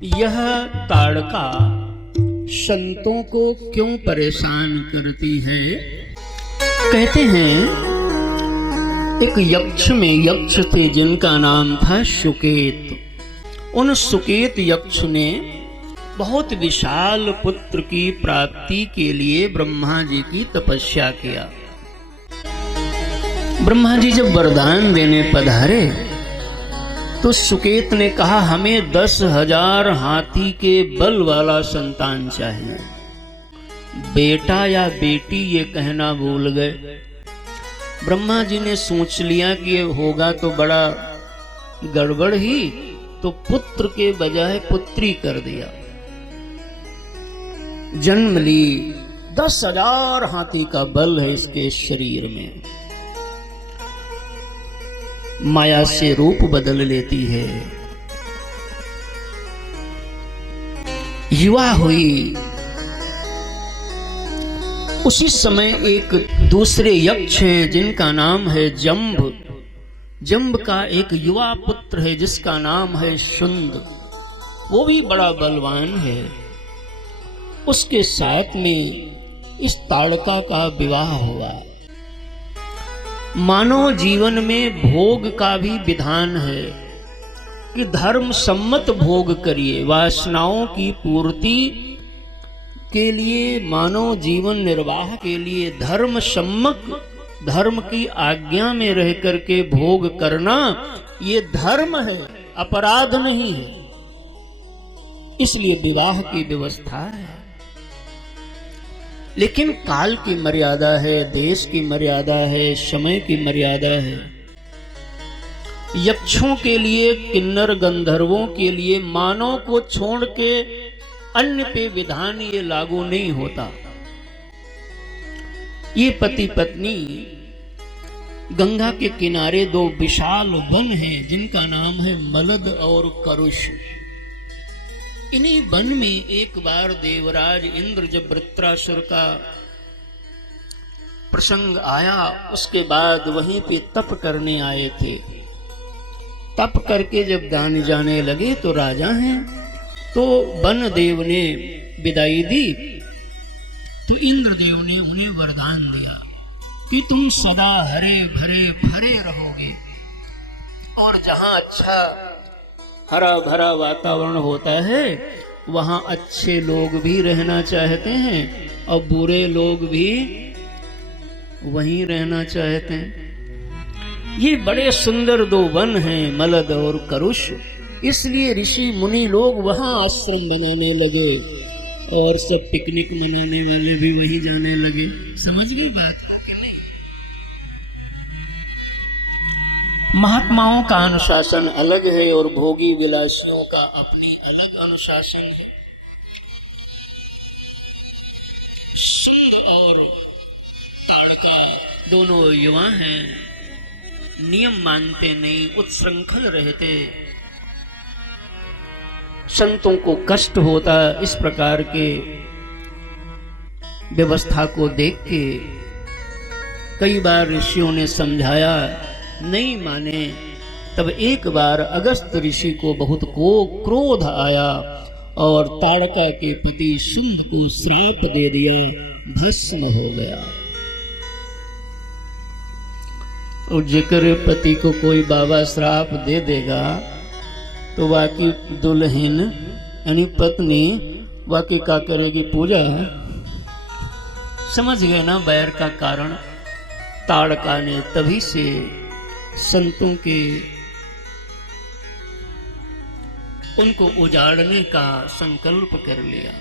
यह ताड़का संतों को क्यों परेशान करती है? कहते हैं एक यक्ष में यक्ष थे जिनका नाम था सुकेत। उन सुकेत यक्ष ने बहुत विशाल पुत्र की प्राप्ति के लिए ब्रह्मा जी की तपस्या किया। ब्रह्मा जी जब वरदान देने पधारे तो सुकेत ने कहा, हमें 10,000 हाथी के बल वाला संतान चाहिए। बेटा या बेटी ये कहना भूल गए। ब्रह्मा जी ने सोच लिया कि ये होगा तो बड़ा गड़बड़ ही, तो पुत्र के बजाय पुत्री कर दिया। जन्म ली। 10,000 हाथी का बल है इसके शरीर में। माया से रूप बदल लेती है। युवा हुई। उसी समय एक दूसरे यक्ष हैं जिनका नाम है जंभ। जंभ का एक युवा पुत्र है जिसका नाम है शुंद। वो भी बड़ा बलवान है। उसके साथ में इस ताड़का का विवाह हुआ। मानव जीवन में भोग का भी विधान है कि धर्म सम्मत भोग करिए। वासनाओं की पूर्ति के लिए, मानव जीवन निर्वाह के लिए धर्म सम्मत, धर्म की आज्ञा में रह करके भोग करना ये धर्म है, अपराध नहीं है। इसलिए विवाह की व्यवस्था है। लेकिन काल की मर्यादा है, देश की मर्यादा है, समय की मर्यादा है। यक्षों के लिए, किन्नर गंधर्वों के लिए मानव को छोड़ के अन्य पे विधान ये लागू नहीं होता। ये पति पत्नी गंगा के किनारे 2 विशाल वन हैं जिनका नाम है मलद और करुष। इन्हीं वन में एक बार देवराज इंद्र जब वृत्रासुर का प्रसंग आया, उसके बाद वहीं पे तप करने आए थे। तप करके जब दान जाने लगे तो राजा हैं, तो वन देव ने विदाई दी। तो इंद्र देव ने उन्हें वरदान दिया कि तुम सदा हरे भरे भरे रहोगे, और जहां अच्छा हरा भरा वातावरण होता है वहां अच्छे लोग भी रहना चाहते हैं और बुरे लोग भी वहीं रहना चाहते हैं। ये बड़े सुंदर 2 वन हैं, मलद और करुष। इसलिए ऋषि मुनि लोग वहां आश्रम बनाने लगे और सब पिकनिक मनाने वाले भी वहीं जाने लगे। समझ गई बात को कि नहीं? महात्माओं का अनुशासन अलग है और भोगी विलासियों का अपनी अलग अनुशासन है। सुंद और ताड़का दोनों युवा हैं, नियम मानते नहीं, उत्सृंखल रहते, संतों को कष्ट होता। इस प्रकार के व्यवस्था को देख के कई बार ऋषियों ने समझाया, नहीं माने। तब एक बार अगस्त ऋषि को बहुत क्रोध आया और ताड़का के पति शुंद को श्राप दे दिया, भस्म हो गया। और जेकर पति को कोई बाबा श्राप दे देगा तो बाकी दुल्हन यानी पत्नी बाकी का करेगी? पूजा। समझ गए ना बैर का कारण? ताड़का ने तभी से संतों के उनको उजाड़ने का संकल्प कर लिया।